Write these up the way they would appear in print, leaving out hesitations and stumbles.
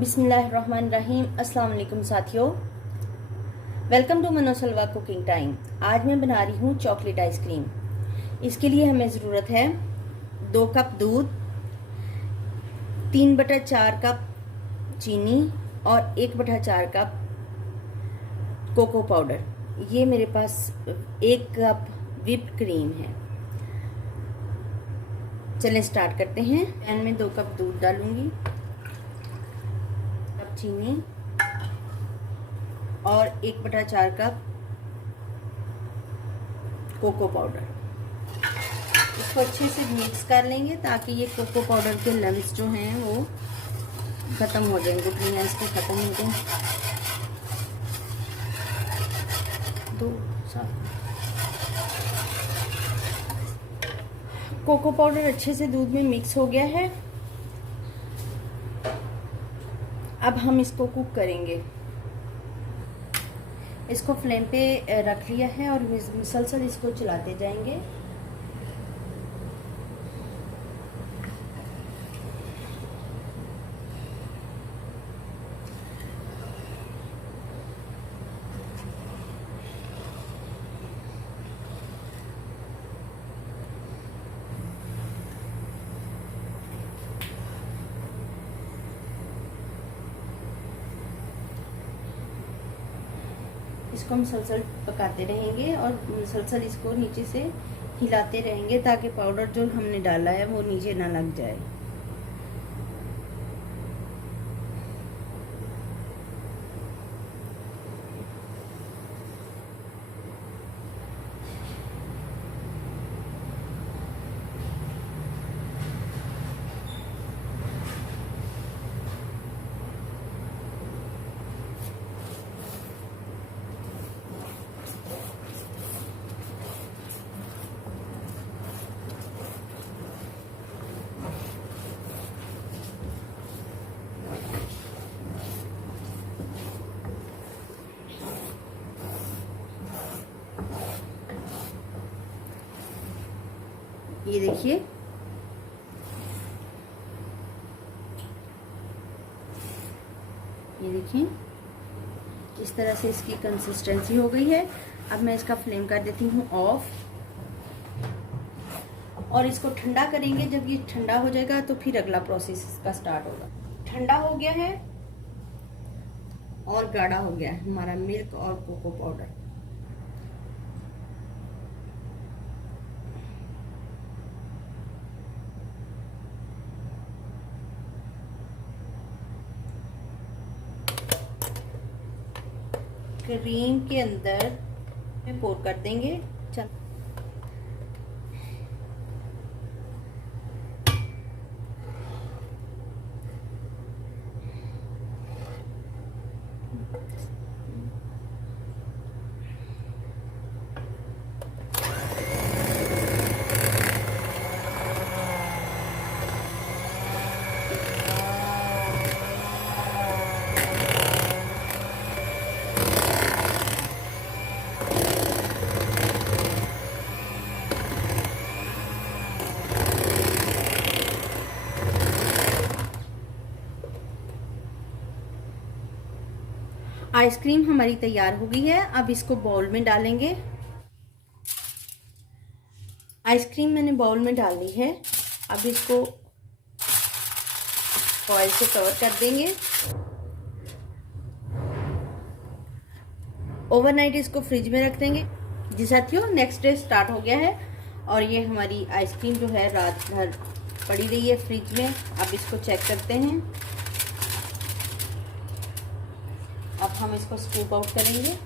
बिस्मिल्लाहिर्रहमानिर्रहीम। अस्सलाम वालेकुम साथियों, वेलकम टू मनोसलवा कुकिंग टाइम। आज मैं बना रही हूँ चॉकलेट आइसक्रीम। इसके लिए हमें ज़रूरत है 2 कप दूध, 3/4 कप चीनी और 1/4 कप कोको पाउडर। ये मेरे पास 1 कप व्हिप्ड क्रीम है। चलें स्टार्ट करते हैं। पैन में 2 कप दूध डालूंगी, चीनी और 1/4 कप कोको पाउडर। इसको अच्छे से मिक्स कर लेंगे ताकि ये कोको पाउडर के लम्स जो हैं वो खत्म हो जाएंगे, गुठलियाँ इसकी खत्म हो जाएंगी। कोको पाउडर अच्छे से दूध में मिक्स हो गया है। अब हम इसको कुक करेंगे। इसको फ्लेम पे रख लिया है और मुसलसल इसको चलाते जाएंगे। इसको मुसलसल पकाते रहेंगे और मुसलसल इसको नीचे से हिलाते रहेंगे ताकि पाउडर जो हमने डाला है वो नीचे ना लग जाए। ये देखिए, ये देखिए इस तरह से इसकी कंसिस्टेंसी हो गई है। अब मैं इसका फ्लेम कर देती हूँ ऑफ और इसको ठंडा करेंगे। जब ये ठंडा हो जाएगा तो फिर अगला प्रोसेस इसका स्टार्ट होगा। ठंडा हो गया है और गाढ़ा हो गया है हमारा मिल्क और कोको पाउडर। क्रीम के अंदर में पोर कर देंगे। चल आइसक्रीम हमारी तैयार हो गई है। अब इसको बाउल में डालेंगे। आइसक्रीम मैंने बाउल में डाल ली है। अब इसको ऑयल से कवर कर देंगे। ओवरनाइट इसको फ्रिज में रख देंगे। जी साथियों, नेक्स्ट डे स्टार्ट हो गया है और ये हमारी आइसक्रीम जो है रात भर पड़ी रही है फ्रिज में। अब इसको चेक करते हैं। अब हम इसको स्कूप आउट करेंगे।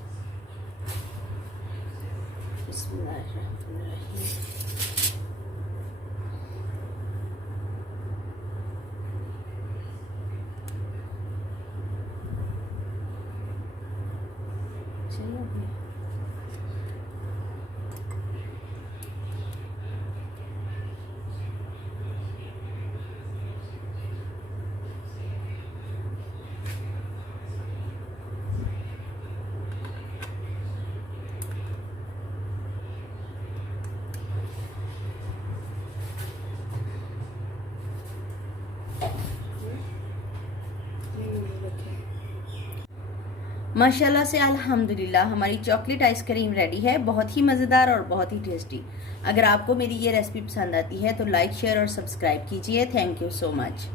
माशाल्लाह से अल्हम्दुलिल्लाह हमारी चॉकलेट आइसक्रीम रेडी है, बहुत ही मज़ेदार और बहुत ही टेस्टी। अगर आपको मेरी ये रेसिपी पसंद आती है तो लाइक, शेयर और सब्सक्राइब कीजिए। Thank you so much.